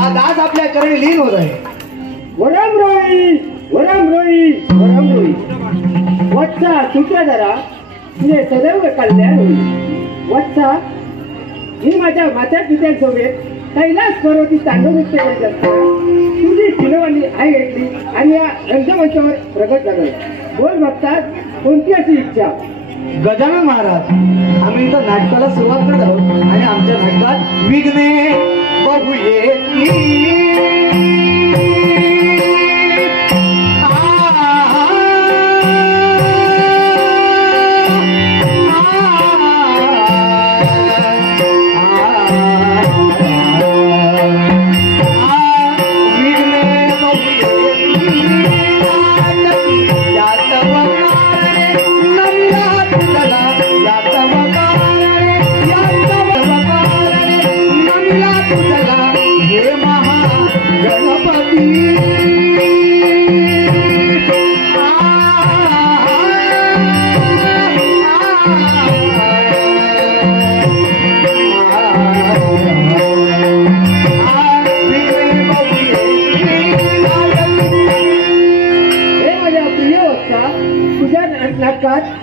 हा दास आपल्या चरणी लीन होत आहे. वरम रोई वरम रोई वरम रोई वत्सा सूत्रधारा तुझे सदैव कल्याण होईल. वत्सा मी माझ्या माता पित्यांसोबत कैलास पर्वती तांडव नृत्य करीत असताना तुझी शिलवानी आई घेतली आणि या रंगमंचावर प्रगट झालं. बोल भक्तात कोणती अशी इच्छा? गजानन महाराज, आम्ही इथं नाटकाला सुरुवात करत आहोत आणि आमच्या नाटकात विघ्ने बघू येत.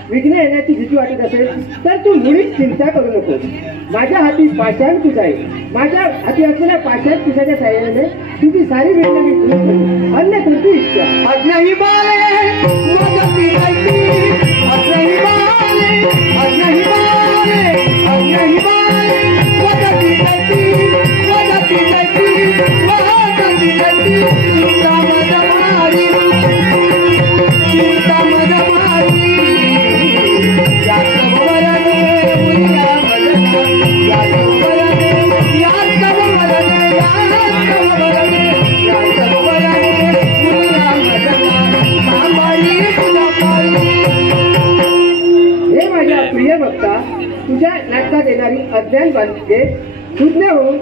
विघ्न येण्याची भीती वाटत असेल तर तू मुळीच चिंता करू नको. माझ्या हाती पाषाण तुझ आहे. माझ्या हाती असलेल्या पाषाण तुझ्याच्या साह्याने तुझी सारी वेदना मी दूर करेन. अन्य कोणती इच्छा? अज्ञाही बाले वदती नैती, अज्ञाही बाले, अज्ञाही बाले, अज्ञाही बाले वदती नैती, वदती नैती, वदती नैती. चिंता मद मारी, चिंता मद मारी. तुझ्या नाटकात येणारी अज्ञान बांधे सुज्ञ होऊन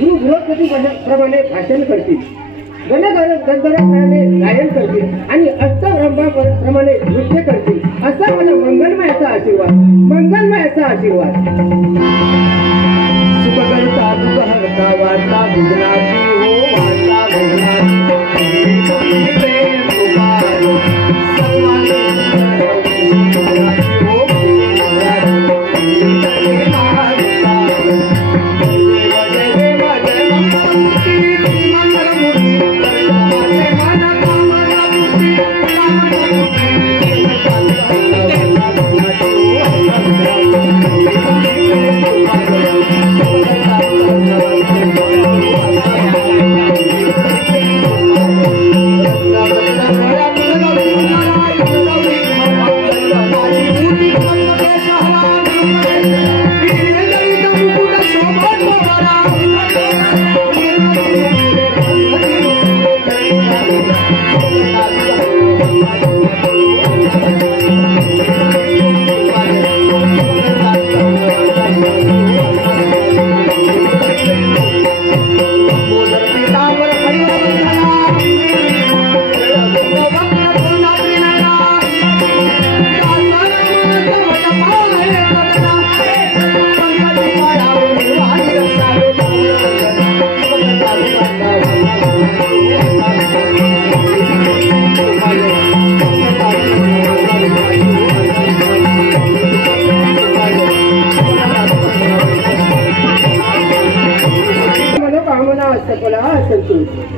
गुरु बृहस्पती प्रमाणे भाषण करतील. गणगंधर्वाप्रमाणे गायन करतील आणि अष्टब्रह्माप्रमाणे नृत्य करतील. असा मला मंगलमय असा आशीर्वाद, मंगलमय असा आशीर्वाद. सुखकर्ता दुःखहर्ता वाचा भुजनाची हो, वाचा भुजनाची प्रेम तुकारो सर्वांनी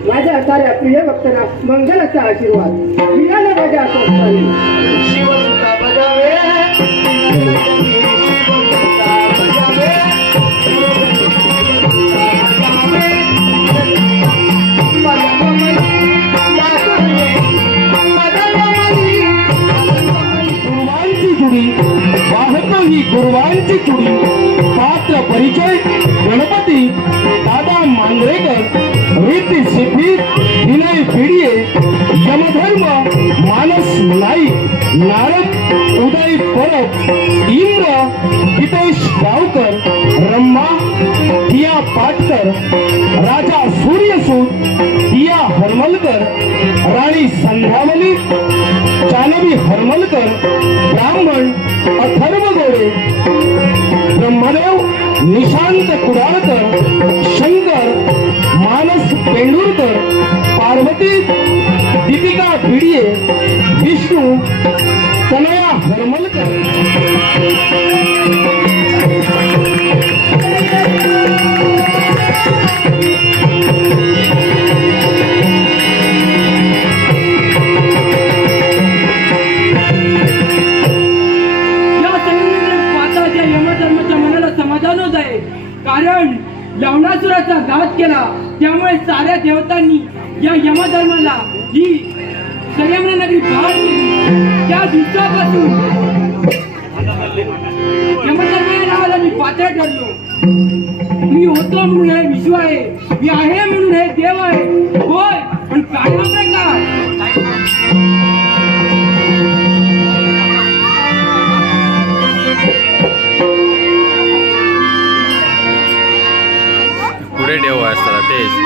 माझ्या साऱ्या प्रिय भक्तांना मंगलाचा आशीर्वाद मिळाला. माझ्या आत्मस्थानी शिवसुता बजावे, गुरुवांची जुडी वाहतो ही गुरुवांची चुडी. पात्र परिचय गणपती दादा मांजरेकर, रीती सिद्धी विनय पिढिये, यमधर्म मानस नाईक, नारद उदय परब, इंद्र हितेश गावकर, रम्मा दिया पाटकर, राजा सूर्यसूत दिया हरमलकर, राणी संध्यावली जानवी हरमलकर, ब्राह्मण अथर्व गोरे, ब्रह्मदेव निशांत कुडाळकर, शंकर मानस कारण लवणासुराचा घात केला, त्यामुळे साऱ्या देवतांनी या यमधर्माला ही संयम नगरी बाहेर केली. त्या दिवसापासून यमधर्माच्या नावाला मी पात्र ठरलो. मी होतो म्हणून हे विश्व आहे, मी आहे म्हणून हे देव आहे. होय, पण काय प्रकार पुढे देव असतात तेच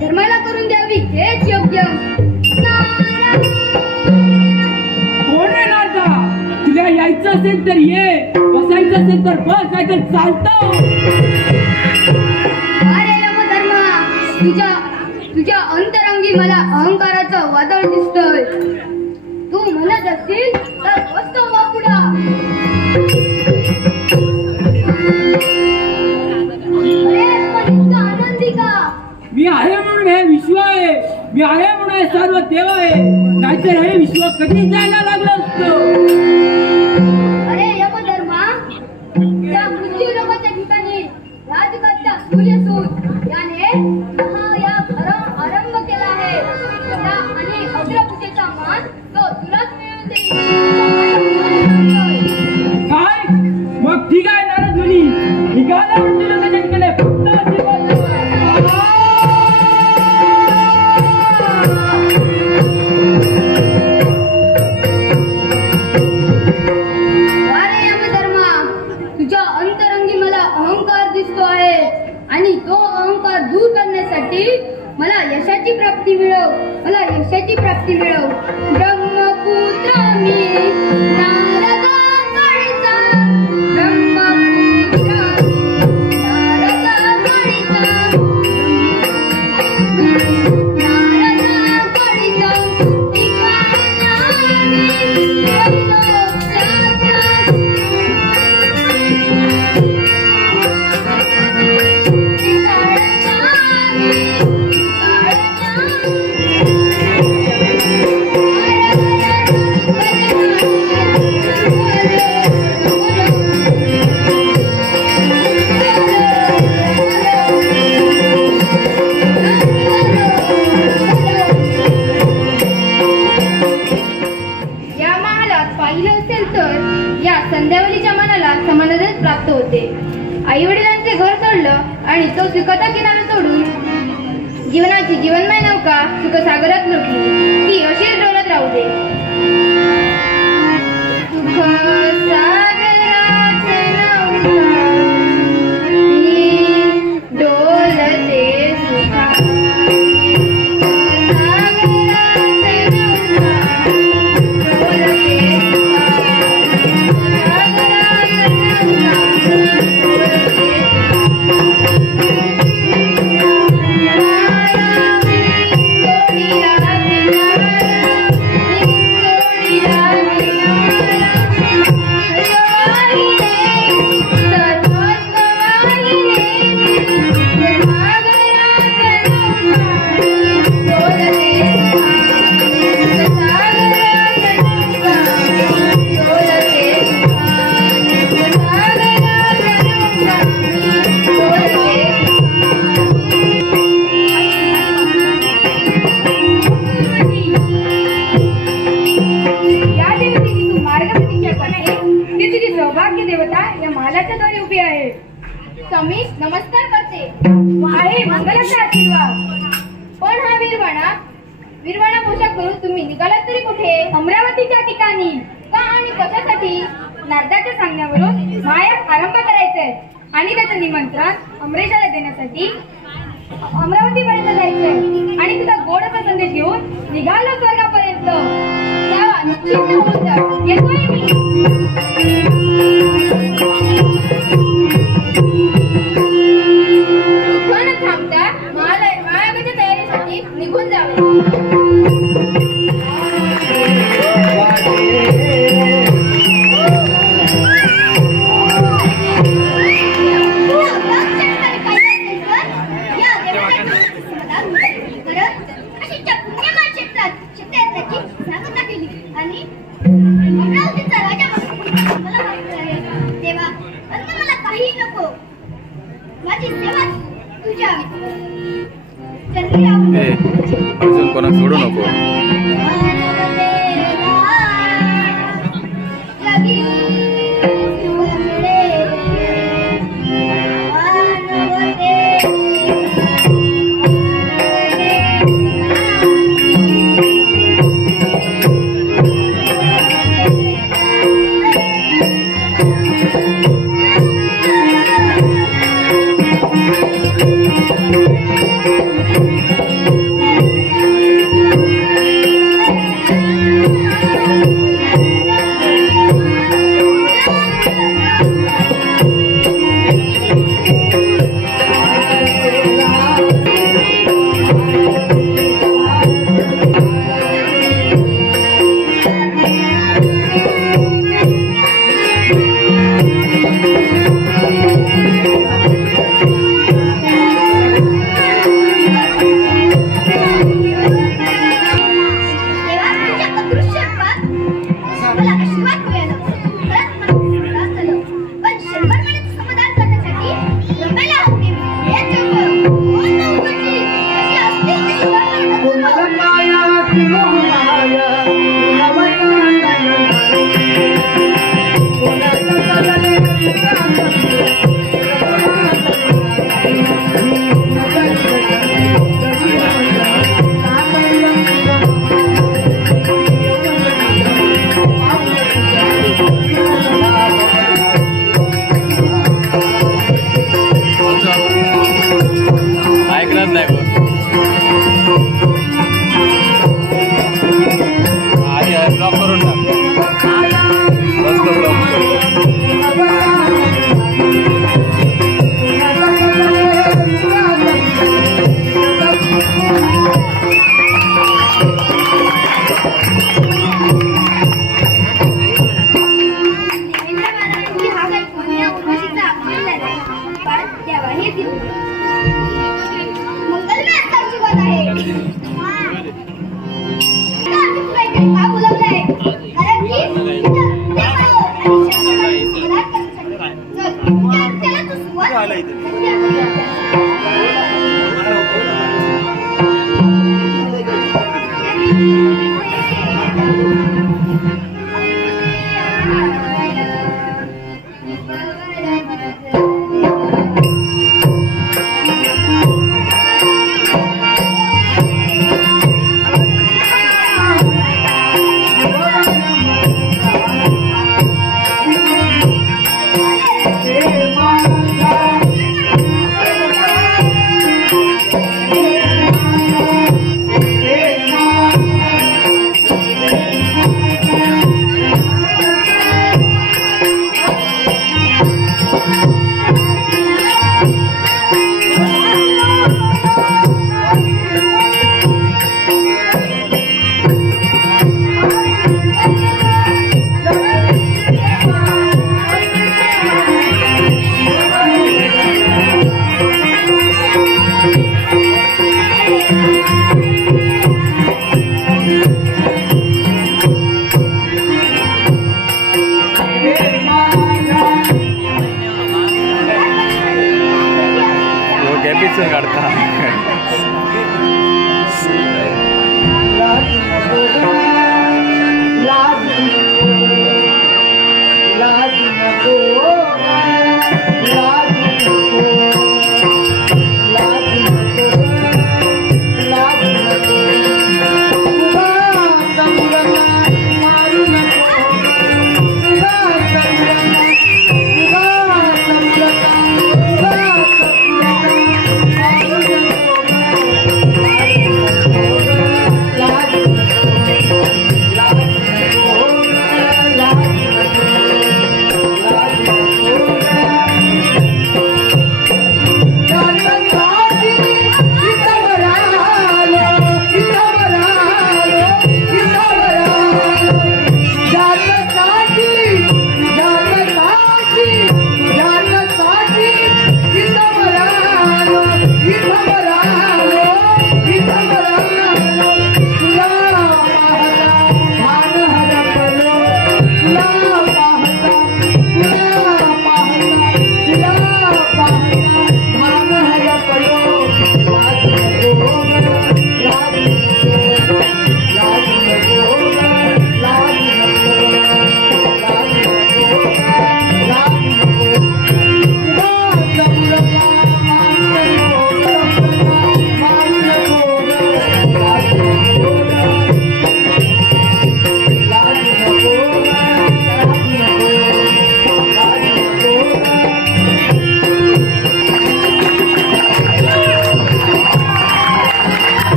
धर्माला करून द्यावी हेच योग्य. कोण येणार का? तुला यायचं असेल तर ये, बसायचं असेल तर बस, नाही तर चालतं. अरे यमधर्मा, तुझ्या अंतरंगी मला अहंकाराचं वादळ दिसतंय. तू म्हणत असतील तर बसतो बापुडा. आनंदी का? मी आहे म्हणून हे विश्व आहे, मी आहे म्हणून हे सर्व देव आहे, नाहीतर हे विश्व कधी जायला लागलं असतं. अरे यमधर्मा, त्या मृत्यू लोकाच्या ठिकाणी राजकर्ता सूर्यसूत याने महायाग आरंभ केला आहे. आणि अग्रपूजेचा मान तो तुलाच मिळून देईल. काय? मग ठीक आहे नारद मुनी, निघाला मृत्यू लोकाच्या ठिकाणी फक्त आशीर्वाद द्या. अरे यमधर्मा, तुझ्या अंतरंगी मला अहंकार दिसतो आहे आणि तो अहंकार दूर करण्यासाठी मला यशाची प्राप्ती मिळव. मला यशाची प्राप्ती मिळव. ब्रह्मपुत्र मी नारदाकडचा, ब्रह्मपुत्र नारदाकडचा, नारदाकडचा ठिकाणा संध्यावलीच्या मनाला समाधानच प्राप्त होते. आई वडिलांचे घर सोडलं आणि तो सुखाचा किनारा सोडून जीवनाची जीवनमय नौका सुखसागरात लुटली. ती अशीच डोलत राहू दे. सुखसागराचे नौका ही डोलते सुखा, स्वामी नमस्कार करते. आहे मंगलाचा आशीर्वाद. पण हा वीरवाणा पोशाख करून तुम्ही निघालात तरी कुठे? अमरावतीच्या ठिकाणी. का आणि कशासाठी? नारदाच्या सांगण्यावरून मायात आरंभ करायचंय आणि त्याचं निमंत्रण अमरेशाला देण्यासाठी अमरावतीपर्यंत जायचंय आणि तुझा गोडचा संदेश घेऊन निघालो स्वर्गापर्यंत. तेव्हा निश्चित होऊन जा. येतोय मी. थांबता महाराजाच्या तयारीसाठी निघून जावे. अजून कोणाक सोडू नको.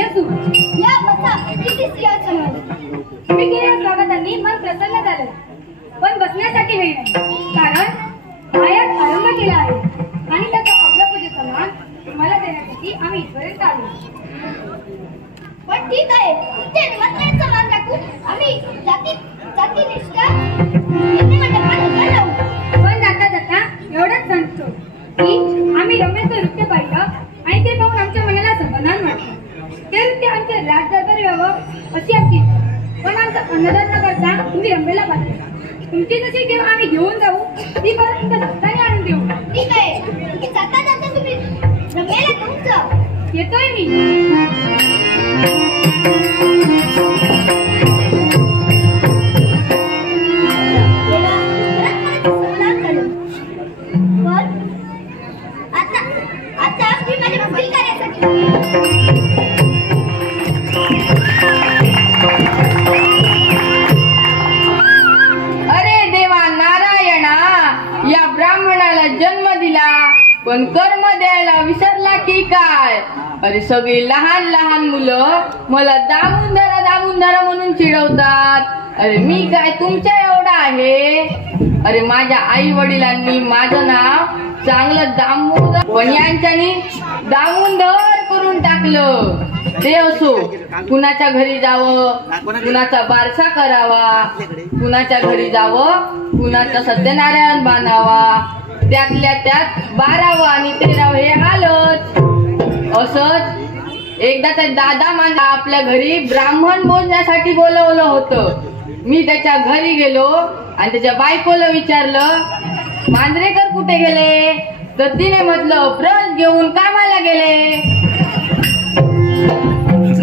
असू. या बसा, किती सिंहासन तुम्ही केलेल्या स्वागतांनी मन प्रसन्न झालं, पण बसण्यासाठी वेळ नाही, कारण आयात आरंभ केला आहे आणि त्याचा अग्रपूजेचा मान तुम्हाला देण्यासाठी आम्ही इथपर्यंत आलो. पण ठीक आहे, तुमच्या निमंत्रणाचा मान राखून आम्ही जातीनिष्ठ पण जाता जाता एवढंच सांगतो की आम्ही रमेशचं नृत्य पाहिलं आणि ते पाहून आमच्या मनाला समाधान वाटलं. ते नृत्य आमच्या राजदरबार व्हावं अशी आमची इच्छा, पण आमचा अन्नदान न करता तुम्ही रमेला पाहिजे. तुमची जशी ठेव आम्ही घेऊन जाऊ ती परत तुमच्या दत्ताने आणून देऊ. ठीक आहे, जाता जाता तुम्ही रमेला तुमचं येतोय मी. अरे देवा नारायणा, या ब्राह्मणाला जन्म दिला पण कर्म द्यायला विसरला की काय? अरे सगळी लहान लहान मुलं मला दाबून धरा म्हणून चिडवतात. अरे मी काय तुमच्या एवढा आहे? अरे माझ्या आई वडिलांनी माझं नाव चांगलं दामोदर पण यांच्यानी दामोदर करून टाकलं. ते असो, कुणाच्या घरी जावं, कुणाचा बारसा करावा, कुणाच्या घरी जावं, कुणाचा सत्यनारायण बांधावा, त्यातल्या त्यात 12वं आणि 13वं हे आलंच. असंच एकदा त्या दादा माझा आपल्या घरी ब्राह्मण बोलण्यासाठी बोलवलं होतं. मी त्याच्या घरी गेलो आणि त्याच्या बायकोला विचारलं, मांजरेकर कुठे गेले? तर तिने म्हटलं ब्रश घेऊन कामाला गेले.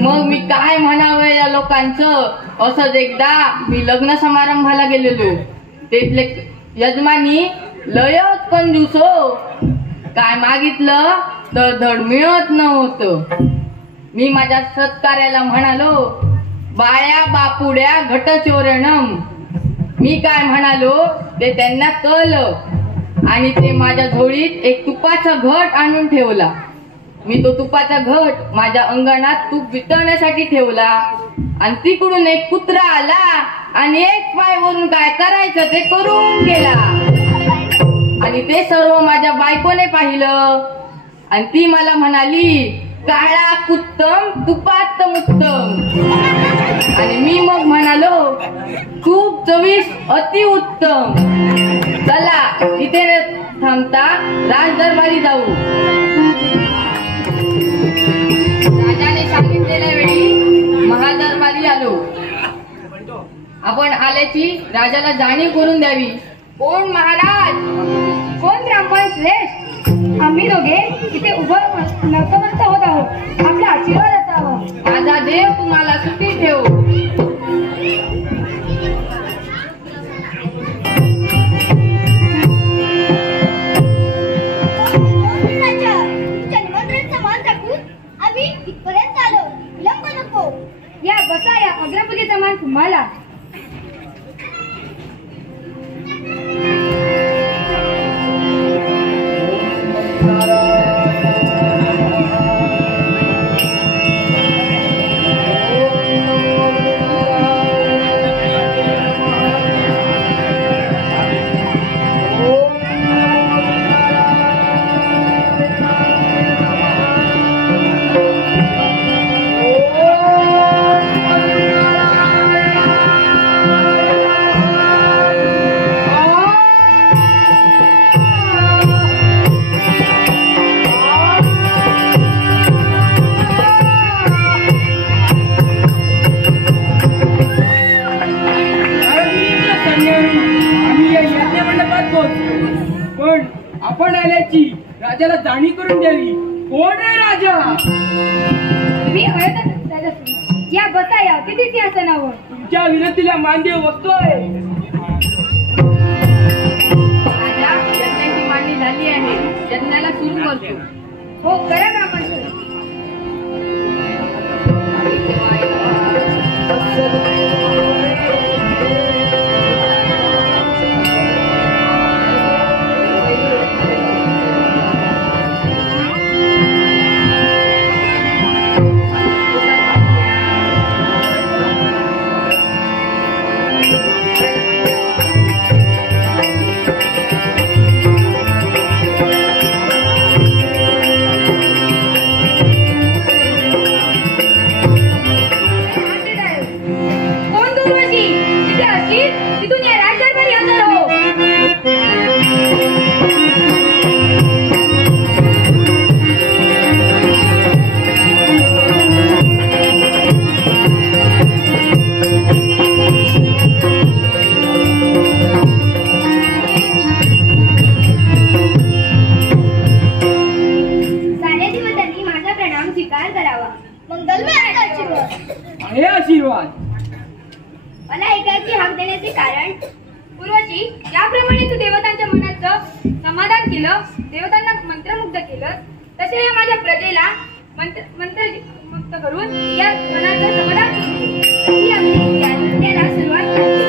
मग मी काय म्हणावं या लोकांचं. असंच एकदा मी लग्न समारंभाला गेलेलो. तिथले यजमानी लयच कंजूस हो. काय मागितलं तर धड मिळत नव्हतं. मी माझ्या सत्कार्याला म्हणालो, बाया बापुड्या घटचोरणम. मी काय म्हणालो ते त्यांना कळलं आणि ते माझ्या झोळीत एक तुपाचा घट आणून ठेवला. मी तो तुपाचा घट माझ्या अंगणात तूप वितळण्यासाठी ठेवला आणि तिकडून एक कुत्रा आला आणि एक पाय वरून काय करायचं ते करून गेला. आणि ते सर्व माझ्या बायकोने पाहिलं आणि ती मला म्हणाली, काळा कुत्तम तुपात उत्तम. आणि मी मग म्हणालो, खूप चविष्ट अतिउत्तम. चला इथे थांबता राजदरबारी जाऊ. राजाने सांगितलेल्या वेळी महादरबारी आलो. आपण आल्याची राजाला जाणीव करून द्यावी. कोण महाराज? कोण ब्राह्मण श्रेष्ठ? आम्ही दोघे इथे उभं नतमस्त होत आहोत. आपला आशीर्वाद असावा. माझा देव तुम्हाला सुखी ठेवो. या बसा, या अग्रपूजेचा मान तुम्हाला. पण आपण आल्याची राजाला जाणीव करून द्यावी. कोण आहे राजा? मी या बसा, या किती सिंहासनावर. तुमच्या विनंतीला मान्य बसतोय. राजा, यज्ञाची मांडणी झाली आहे. यज्ञाला सुरू करतो. हो करा ब्राह्मण. केलं, देवतांना मंत्रमुग्ध केलं, तसे या माझ्या प्रजेला मंत्रमुग्ध करून या मनाचं समाधान करू. ही आपली या नृत्याला सुरुवात करते.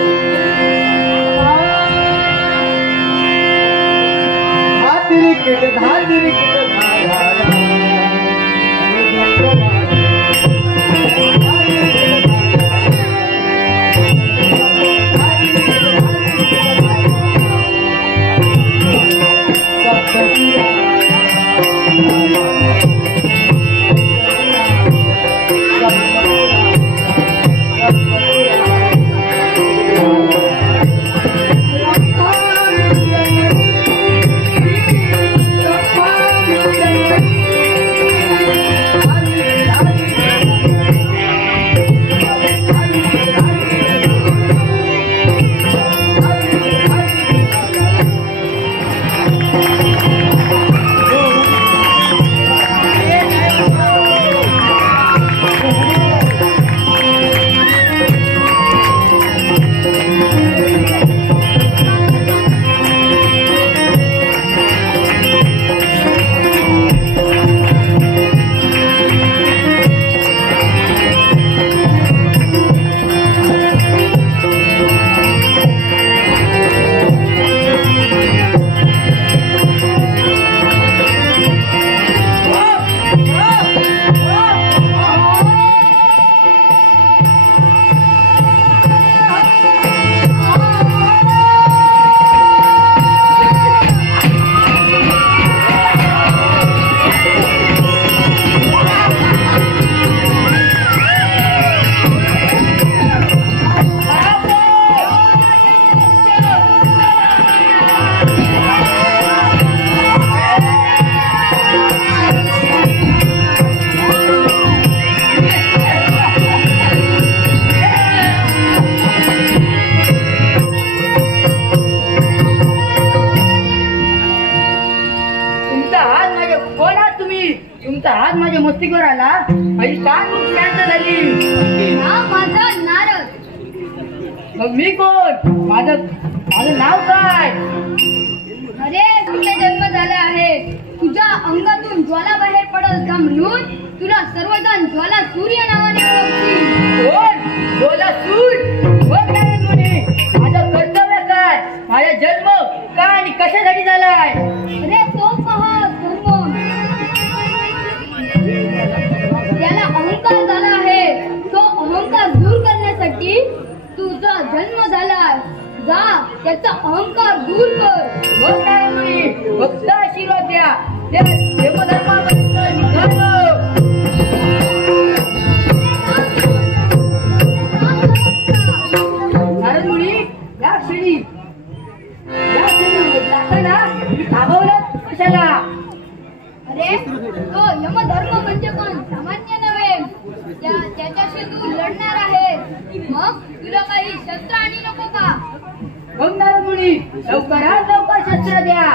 धातिरिकिट धातिरिकिट धारा तुमचा हात माझ्या मस्तीवर आला आणि काय मग शांत झाली. नाव माझं नारद. मग मी कोण? माझं नाव काय? अरे तुझा जन्म झाला आहे, तुझ्या अंगातून ज्वाला बाहेर पडल का म्हणून तुला सर्वजण ज्वाला सूर्य नावाने ओळखतील. कोण? ज्वालासूर? बघ नारद मुनी, माझं कर्तव्य काय? माझा जन्म काय आणि कशासाठी झालाय? अरे तो पहा धर्म, त्याला अहंकार झाला आहे. तो अहंकार दूर करण्यासाठी तुझा जन्म झालाय. जा त्याचा अहंकार दूर कर. बघ नारद मुनी, फक्त आशीर्वाद द्या. त्या देवधर्माबद्दल निघालो. नारद मुनी, या क्षणी जाताना थांबवलं कशाला? अरे तो यमधर्म म्हणजे कोण? सामान्य नव्हे. त्याच्याशी तू लढणार आहे. मग तुला काही शस्त्र आणि नको का? मग नारद मुनी, लवकरात लवकर शस्त्र द्या.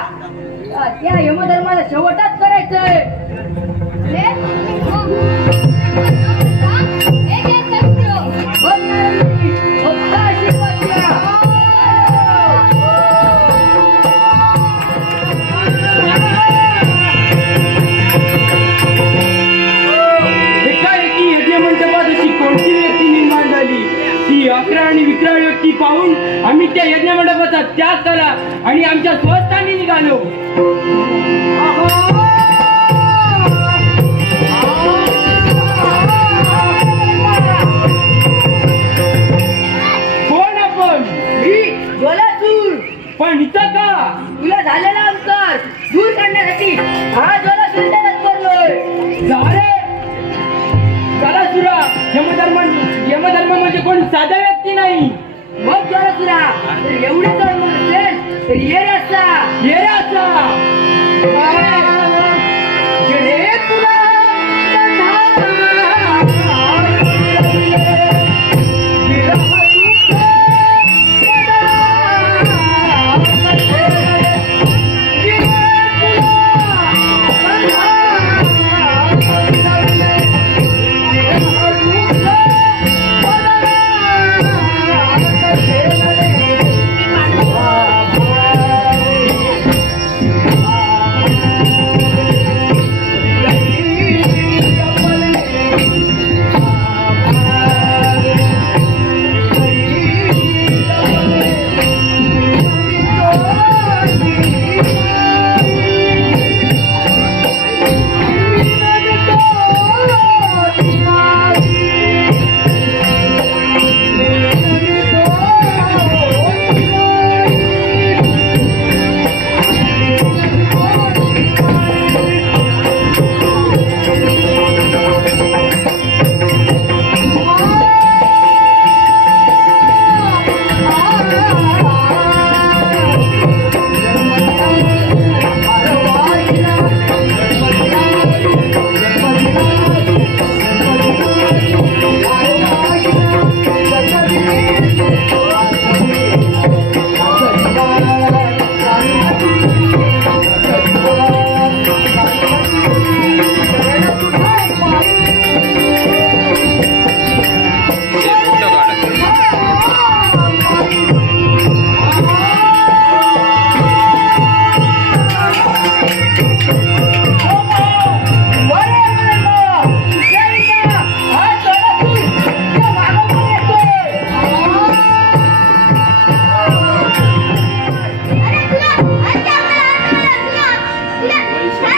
त्या यमधर्माला शेवटात करायचंय. अरे मग हे घे शस्त्र. मग नारद मुनी, फक्त आशीर्वाद द्या. एकाएकी यज्ञमंडपात अशी कोणती व्यक्ती निर्माण झाली? ती अकरा आणि विक्राळ व्यक्ती पाहून आम्ही त्या यज्ञमंडपाचा त्याग केला आणि आमच्या स्वस्थानी निघालो. कोण आपण? मी ज्वालासूर. पण इथं का? तुला झालेला अंतर दूर करण्यासाठी हा ज्वालासूर तयार करलोय. झाले ज्वालासुरा. यमधर्म म्हणजे कोण साधा व्यक्ती नाही. मग ज्वालासुरा, तर एवढे धर्म असेल तर ये रे असा. जे तुला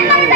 नवीन